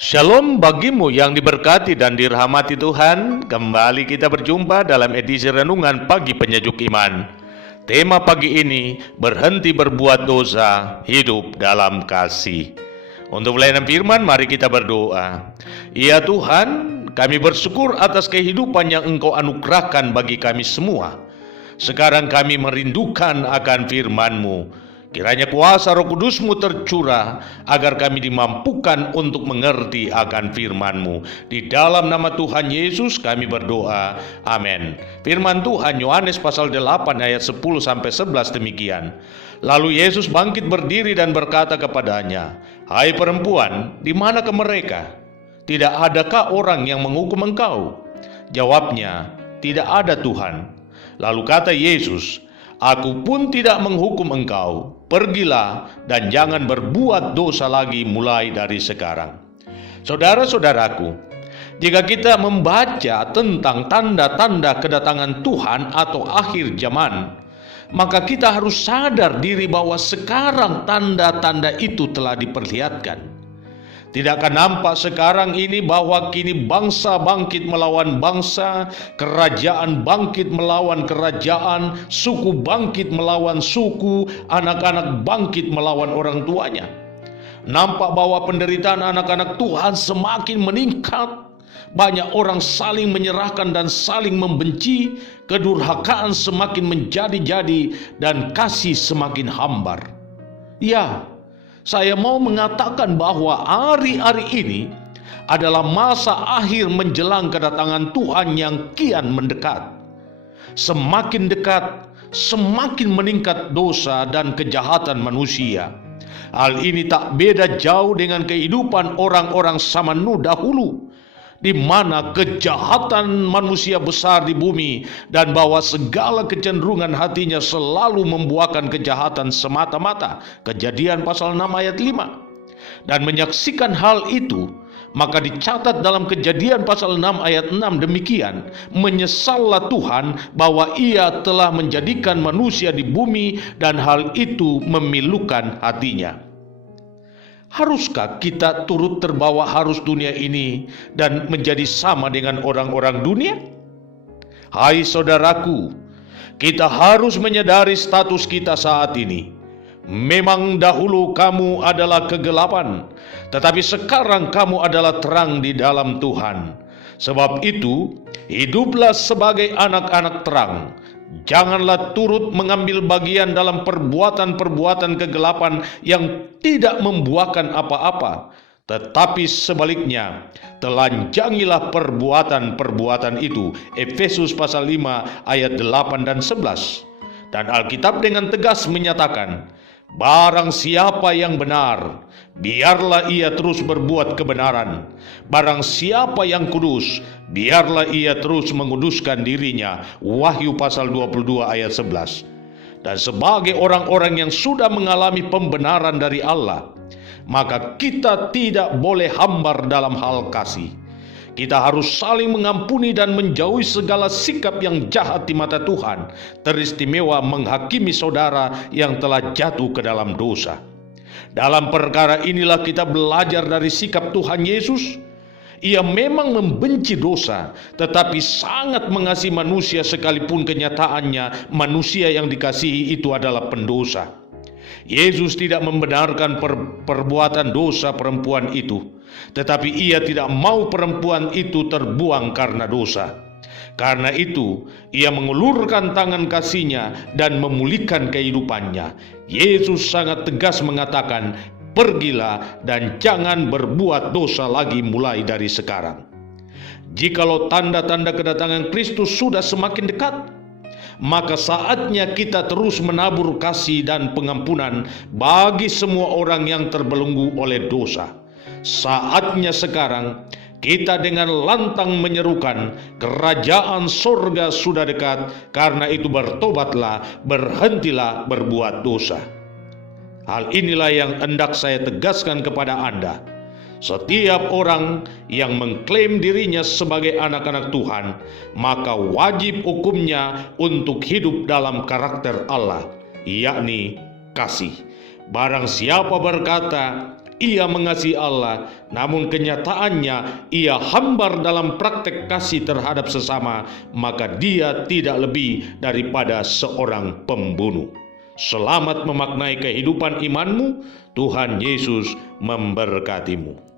Shalom bagimu yang diberkati dan dirahmati Tuhan. Kembali kita berjumpa dalam edisi Renungan Pagi Penyejuk Iman. Tema pagi ini, berhenti berbuat dosa, hidup dalam kasih. Untuk pelayanan firman, mari kita berdoa. Ya Tuhan, kami bersyukur atas kehidupan yang Engkau anugerahkan bagi kami semua. Sekarang kami merindukan akan firman-Mu. Kiranya kuasa Roh Kudus-Mu tercurah agar kami dimampukan untuk mengerti akan firman-Mu. Di dalam nama Tuhan Yesus kami berdoa. Amin. Firman Tuhan Yohanes pasal 8 ayat 10-11 demikian. Lalu Yesus bangkit berdiri dan berkata kepadanya, "Hai perempuan, di manakah mereka? Tidak adakah orang yang menghukum engkau?" Jawabnya, "Tidak ada Tuhan." Lalu kata Yesus, "Aku pun tidak menghukum engkau. Pergilah dan jangan berbuat dosa lagi mulai dari sekarang." Saudara-saudaraku, jika kita membaca tentang tanda-tanda kedatangan Tuhan atau akhir zaman, maka kita harus sadar diri bahwa sekarang tanda-tanda itu telah diperlihatkan. Tidakkah nampak sekarang ini bahwa kini bangsa bangkit melawan bangsa, kerajaan bangkit melawan kerajaan, suku bangkit melawan suku, anak-anak bangkit melawan orang tuanya. Nampak bahwa penderitaan anak-anak Tuhan semakin meningkat. Banyak orang saling menyerahkan dan saling membenci, kedurhakaan semakin menjadi-jadi dan kasih semakin hambar. Ya, saya mau mengatakan bahwa hari-hari ini adalah masa akhir menjelang kedatangan Tuhan yang kian mendekat. Semakin dekat, semakin meningkat dosa dan kejahatan manusia. Hal ini tak beda jauh dengan kehidupan orang-orang zaman Nuh dahulu, di mana kejahatan manusia besar di bumi dan bahwa segala kecenderungan hatinya selalu membuahkan kejahatan semata-mata. Kejadian pasal 6 ayat 5. Dan menyaksikan hal itu, maka dicatat dalam Kejadian pasal 6 ayat 6 demikian, "Menyesallah Tuhan bahwa Ia telah menjadikan manusia di bumi dan hal itu memilukan hatinya." Haruskah kita turut terbawa arus dunia ini dan menjadi sama dengan orang-orang dunia? Hai saudaraku, kita harus menyadari status kita saat ini. Memang dahulu kamu adalah kegelapan, tetapi sekarang kamu adalah terang di dalam Tuhan. Sebab itu, hiduplah sebagai anak-anak terang. Janganlah turut mengambil bagian dalam perbuatan-perbuatan kegelapan yang tidak membuahkan apa-apa, tetapi sebaliknya, telanjangilah perbuatan-perbuatan itu. Efesus pasal 5 ayat 8 dan 11. Dan Alkitab dengan tegas menyatakan, "Barang siapa yang benar, biarlah ia terus berbuat kebenaran. Barang siapa yang kudus, biarlah ia terus menguduskan dirinya." Wahyu pasal 22 ayat 11. Dan sebagai orang-orang yang sudah mengalami pembenaran dari Allah, maka kita tidak boleh hambar dalam hal kasih. Kita harus saling mengampuni dan menjauhi segala sikap yang jahat di mata Tuhan, teristimewa menghakimi saudara yang telah jatuh ke dalam dosa. Dalam perkara inilah kita belajar dari sikap Tuhan Yesus. Ia memang membenci dosa, tetapi sangat mengasihi manusia sekalipun kenyataannya manusia yang dikasihi itu adalah pendosa. Yesus tidak membenarkan perbuatan dosa perempuan itu, tetapi ia tidak mau perempuan itu terbuang karena dosa. Karena itu, ia mengulurkan tangan kasih-Nya dan memulihkan kehidupannya. Yesus sangat tegas mengatakan, "Pergilah dan jangan berbuat dosa lagi mulai dari sekarang." Jikalau tanda-tanda kedatangan Kristus sudah semakin dekat, maka saatnya kita terus menabur kasih dan pengampunan bagi semua orang yang terbelenggu oleh dosa. Saatnya sekarang kita dengan lantang menyerukan, "Kerajaan surga sudah dekat, karena itu bertobatlah, berhentilah berbuat dosa." Hal inilah yang hendak saya tegaskan kepada Anda. Setiap orang yang mengklaim dirinya sebagai anak-anak Tuhan, maka wajib hukumnya untuk hidup dalam karakter Allah, yakni kasih. Barang siapa berkata, ia mengasihi Allah, namun kenyataannya ia hambar dalam praktek kasih terhadap sesama, maka dia tidak lebih daripada seorang pembunuh. Selamat memaknai kehidupan imanmu. Tuhan Yesus memberkatimu.